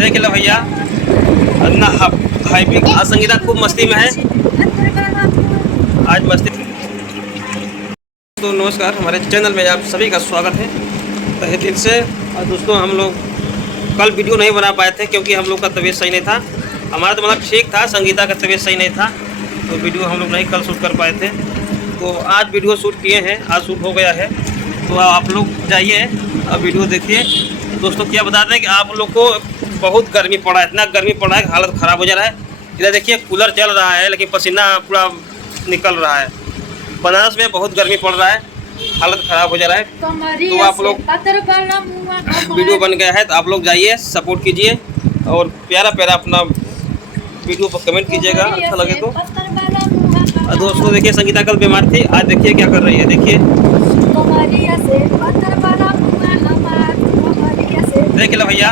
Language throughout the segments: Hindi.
देख लो भैया अन्ना हाईवी आज संगीता खूब मस्ती में है। आज मस्ती। तो नमस्कार, हमारे चैनल में आप सभी का स्वागत है तहे दिल से। और दोस्तों हम लोग कल वीडियो नहीं बना पाए थे क्योंकि हम लोग का तबीयत सही नहीं था। हमारा तो मतलब ठीक था, संगीता का तबीयत सही नहीं था तो वीडियो हम लोग नहीं कल शूट कर पाए थे। तो आज वीडियो शूट किए हैं, आज शूट हो गया है। तो आप लोग जाइए अब वीडियो देखिए। दोस्तों क्या बता दें कि आप लोग को बहुत गर्मी पड़ा है, इतना गर्मी पड़ा है कि हालत ख़राब हो जा रहा है। इधर देखिए कूलर चल रहा है लेकिन पसीना पूरा निकल रहा है। बनारस में बहुत गर्मी पड़ रहा है, हालत ख़राब हो जा रहा है। तो आप लोग वीडियो बन गया है तो आप लोग जाइए सपोर्ट कीजिए और प्यारा प्यारा अपना वीडियो पर कमेंट कीजिएगा अच्छा लगे तो। और दोस्तों देखिए संगीता कल बीमार थी, आज देखिए क्या कर रही है। देखिए देख लो भैया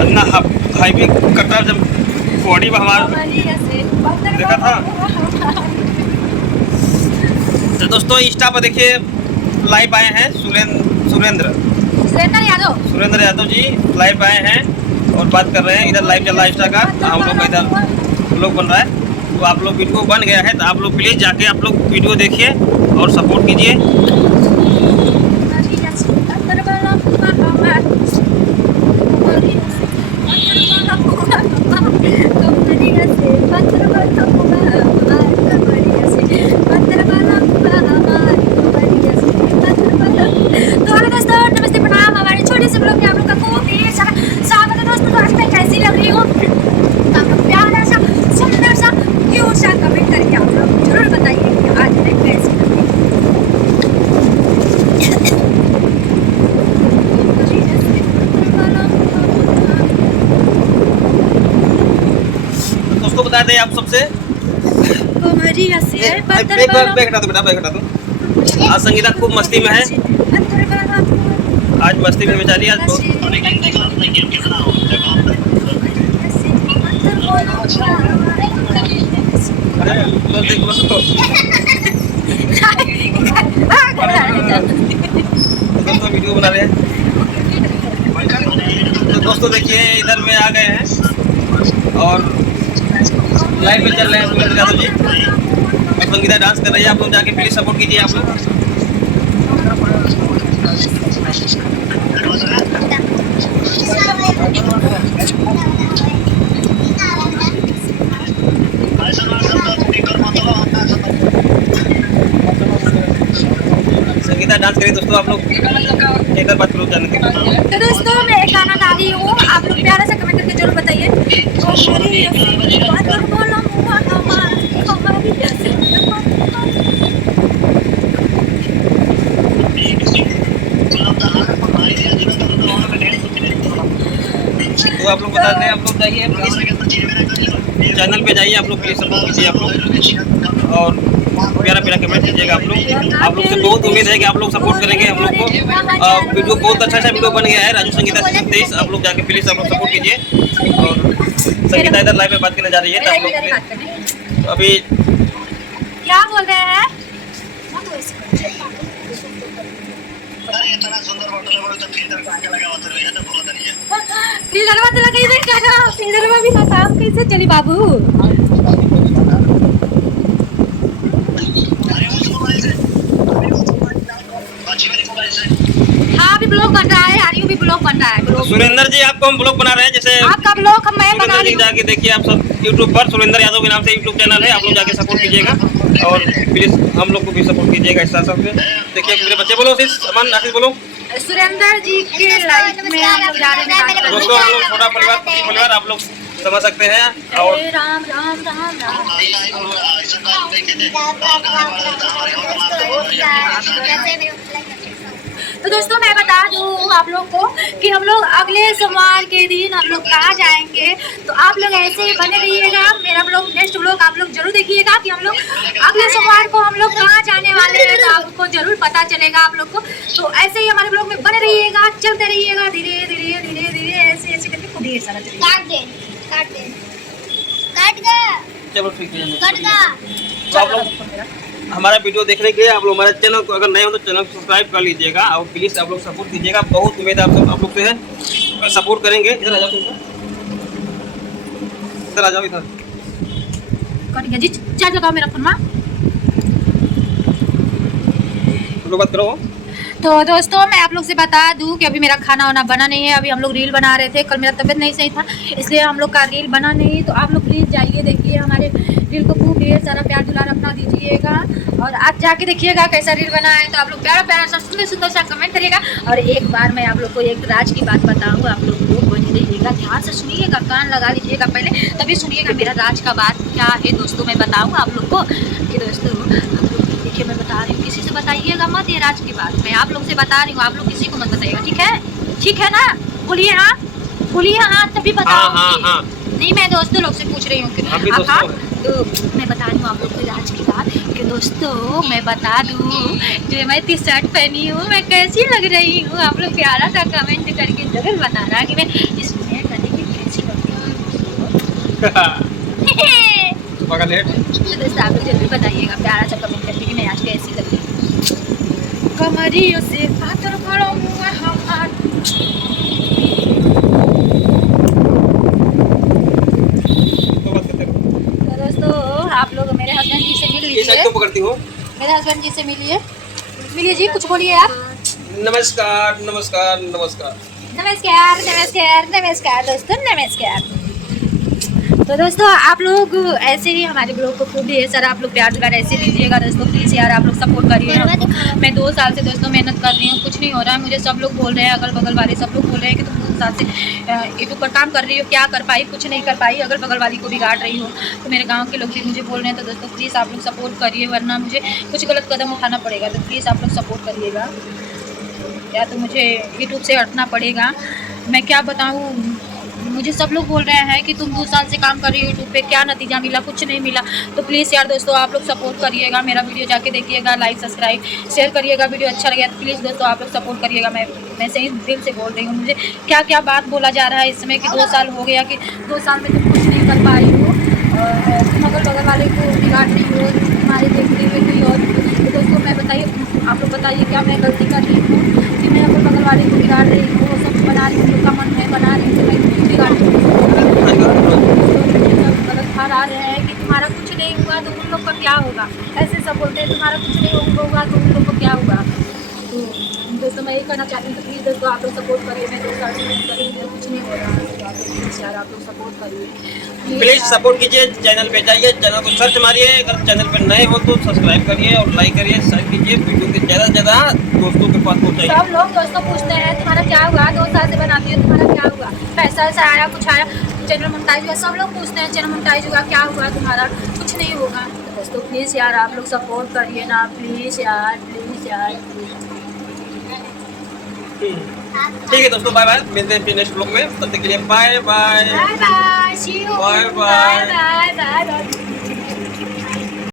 अन्ना हाईवी कटा जब बॉडी में हमारा देखा था। तो दोस्तों इंस्टा पर देखिए लाइव आए हैं सुरेंद्र यादव जी लाइव आए हैं और बात कर रहे हैं। इधर लाइव चल रहा है इंस्टा का, हम लोग का इधर लोग बन रहा है। तो आप लोग वीडियो बन गया है तो आप लोग प्लीज़ जाके आप लोग वीडियो देखिए और सपोर्ट कीजिए। दोस्तों बता दें आप सबसे बैग हटा दो। आज संगीता खूब मस्ती में है, आज मस्ती में बेचारी आज बहुत। दोस्तों वीडियो बना रहे हैं। तो दोस्तों देखिए इधर में आ गए हैं और लाइव में चल रहे हैं सुरेंद्र यादव जी और संगीता डांस कर रही है। आप लोग जाके प्लीज सपोर्ट कीजिए आप लोग। संगीता डांस करिए दोस्तों, आप लोग एक बात लोग जानते हैं। तो दोस्तों मैं एक गाना गा रही हूँ, आप लोग प्यारा सा कमेंट करके जरूर बताइए। तो आप लोग बता दें, आप लोग जाइए चैनल पे जाइए, आप लोग प्लीज सपोर्ट कीजिए आप लोग और प्यारा प्यारा कमेंट कीजिएगा आप लोग से बहुत उम्मीद है कि आप लोग सपोर्ट करेंगे हम लोग को। वीडियो बहुत अच्छा वीडियो बन गया है राजू संगीता सीजन 23। आप लोग जाके प्लीज आप लोग सपोर्ट कीजिए। और संगीता इधर लाइव में बात करने जा रही है तो आप लोग अभी क्या बोल रहे हैं। फिल्डरवा भी ना काम कैसे चली बाबू। हाँ अभी ब्लॉग बन रहा है, आरियो भी ब्लॉग बन रहा है। सुरेंद्र जी आपको हम ब्लॉग बना रहे हैं, जैसे आपका ब्लॉग हम मैं बना रही हूँ। जाके देखिए आप सब यूट्यूब पर सुरेंद्र यादव के नाम से यूट्यूब चैनल है, आप लोग जाके सपोर्ट कीजिएगा और प्लीज हम लोग को भी सपोर्ट कीजिएगा। इस तरह से देखिए मेरे बच्चे बोलो अमन आशीष बोलो। सुरेंद्र जी के लाइफ में हम लोग जा रहे हैं। दोस्तों हम लोग छोटा परिवार आप लोग समझ सकते हैं। और राम राम राम राम। तो दोस्तों मैं बता दूँ आप लोग को कि हम लोग अगले सोमवार के दिन हम लोग कहाँ जाएंगे। तो आप लोग ऐसे ही बने रहिएगा, मेरा ब्लॉग नेक्स्ट ब्लॉग आप लोग जरूर देखिएगा कि हम लोग अगले सोमवार को हम लोग कहाँ जाने वाले हैं। तो आपको जरूर पता चलेगा आप लोग को। तो ऐसे ही हमारे ब्लॉग में बने रहिएगा, चलते रहिएगा धीरे धीरे धीरे धीरे ऐसे ऐसे करके ढेर सारा चलो ठीक है। तो आप लोग हमारा वीडियो देखने के लिए आप लोग हमारे चैनल को अगर नए हो तो चैनल को सब्सक्राइब कर लीजिएगा और प्लीज़ आप लोग सपोर्ट कीजिएगा। बहुत उम्मीद आप लोग से है, सपोर्ट करेंगे। इधर आ जाओ। इधर आ जाओ इधर। कट गया जी, चार्ज लगाओ मेरा फोन में। लोग बात करो। तो दोस्तों मैं आप लोग से बता दूं कि अभी मेरा खाना वाना बना नहीं है। अभी हम लोग रील बना रहे थे, कल मेरा तबीयत नहीं सही था इसलिए हम लोग का रील बना नहीं। तो आप लोग प्लीज़ जाइए देखिए हमारे रील को, खूब ढेर सारा प्यार दुलार अपना दीजिएगा और आप जाके देखिएगा कैसा रील बना है। तो आप लोग प्यारा प्यारा सा सुंदर सुंदर सा कमेंट करिएगा। और एक बार मैं आप लोग को एक राज की बात बताऊँ, आप लोग को बनी रहिएगा, ध्यान से सुनिएगा, कान लगा लीजिएगा पहले, तभी सुनिएगा मेरा राज का बात क्या है। दोस्तों मैं बताऊँ आप लोग को कि दोस्तों देखिए मैं बता रही हूँ, किसी से बताइएगा मत ये राज की बात, मैं आप लोग से बता रही हूँ, आप लोग किसी को मत बताइएगा, ठीक है? ठीक है ना? बोलिए हाँ, बोलिए हाँ, तभी बताऊँगी। हाँ, हाँ। नहीं मैं दोस्तों लोग से पूछ रही हूँ कि हम भी आप दोस्तों हाँ, हैं। तो मैं बता रही हूँ आप लोग को राज की बात कि दोस्तों मैं बता दूँ जो मैं टी शर्ट पहनी हूँ मैं कैसी लग रही हूँ। आप लोग प्यारा सा कमेंट करके जरूर बताना कि मैं इस वेयर करने की कैसी लगती हूँ। बगल है। तो दोस्तों आप लोग जल्दी बताइएगा प्यारा सा कमेंट करके कि मैं आज कैसी लग रही हूँ। कमरियों से पातर पड़ो हुआ हमार। तो बात करते रहो। तो दोस्तों आप लोग मेरे हस्बैंड जी से मिल ये साइड लीजिए, क्यों पकड़ती हो? मेरे हस्बैंड जी से मिलिए, मिलिए जी, कुछ बोलिए आप। नमस्कार नमस्कार नमस्कार। नमस्कार नमस्कार नमस्कार दोस्तों, नमस्कार। तो दोस्तों आप लोग ऐसे ही हमारे ब्लॉग को खूब ढेर सारा आप लोग प्यार दुलार ऐसे दीजिएगा दोस्तों, प्लीज़ यार आप लोग सपोर्ट करिए। मैं 2 साल से दोस्तों मेहनत कर रही हूँ, कुछ नहीं हो रहा है। मुझे सब लोग बोल रहे हैं, अगल बगल वाले सब लोग बोल रहे हैं कि तुम 2 साल से यूट्यूब पर काम कर रही हो, क्या कर पाई? कुछ नहीं कर पाई, अगल बगल वाली को बिगाड़ रही हो। तो मेरे गाँव के लोग भी मुझे बोल रहे हैं। तो दोस्तों प्लीज़ आप लोग सपोर्ट करिए, वरना मुझे कुछ गलत कदम उठाना पड़ेगा। तो प्लीज़ आप लोग सपोर्ट करिएगा, या तो मुझे यूट्यूब से हटना पड़ेगा। मैं क्या बताऊँ, मुझे सब लोग बोल रहे हैं कि तुम 2 साल से काम कर रही हो यूट्यूब पे, क्या नतीजा मिला? कुछ नहीं मिला। तो प्लीज़ यार दोस्तों आप लोग सपोर्ट करिएगा, मेरा वीडियो जाके देखिएगा, लाइक सब्सक्राइब शेयर करिएगा। वीडियो अच्छा लगे तो प्लीज़ दोस्तों आप लोग सपोर्ट करिएगा। मैं सही दिल से बोल रही हूँ। मुझे क्या क्या बात बोला जा रहा है इस समय कि 2 साल हो गया, कि 2 साल में तुम कुछ नहीं कर पाई हो, तुम अगल बगल वाले को बिगाड़ रही हो, तुम्हारे देखते हुए कोई और। तो दोस्तों मैं बताइए, आप लोग बताइए क्या मैं गलती कर रही हूँ कि मैं अगल बगल वाले को बिगाड़ रही हूँ? वो सब बना रही हूँ, उनका मन है बना रही हूँ, मैं बिगाड़ रही हूँ। गलत ठहरा रहे हैं कि तुम्हारा कुछ नहीं हुआ तो उन लोग का क्या होगा, ऐसे सब बोलते हैं, तुम्हारा कुछ नहीं होगा तो उन लोग को क्या होगा। तो दोस्तों मैं ये कहना चाहती हूँ, तो प्लीज़ दोस्तों आप लोग सपोर्ट करिए। मैं 2 साल से कर रही हूँ, कुछ नहीं हो रहा है, तो आप लोग प्लीज़ यार आप लोग सपोर्ट करिए, प्लीज सपोर्ट कीजिए, चैनल पे जाइए, चैनल को सर्च मारिए, अगर चैनल पे नए हो तो सब्सक्राइब करिए और लाइक करिए, शेयर कीजिए, वीडियो के ज़्यादा से ज़्यादा दोस्तों के पास पहुँचाइए। सब लोग दोस्तों पूछते हैं तुम्हारा क्या हुआ, 2 साल से बनाती है, तुम्हारा क्या हुआ, पैसा वैसा आया, कुछ आया, चैनल मोनेटाइज हुआ? सब लोग पूछते हैं चैनल मोनेटाइज हुआ, क्या हुआ तुम्हारा? कुछ नहीं होगा। तो दोस्तों प्लीज़ यार आप लोग सपोर्ट करिए ना, प्लीज़ यार, प्लीज़ यार। ठीक है दोस्तों, बाय बाय, मिलते हैं फिर नेक्स्ट ब्लॉग में, तब तक के लिए bye bye. Bye bye, see you, bye bye. Bye bye bye bye.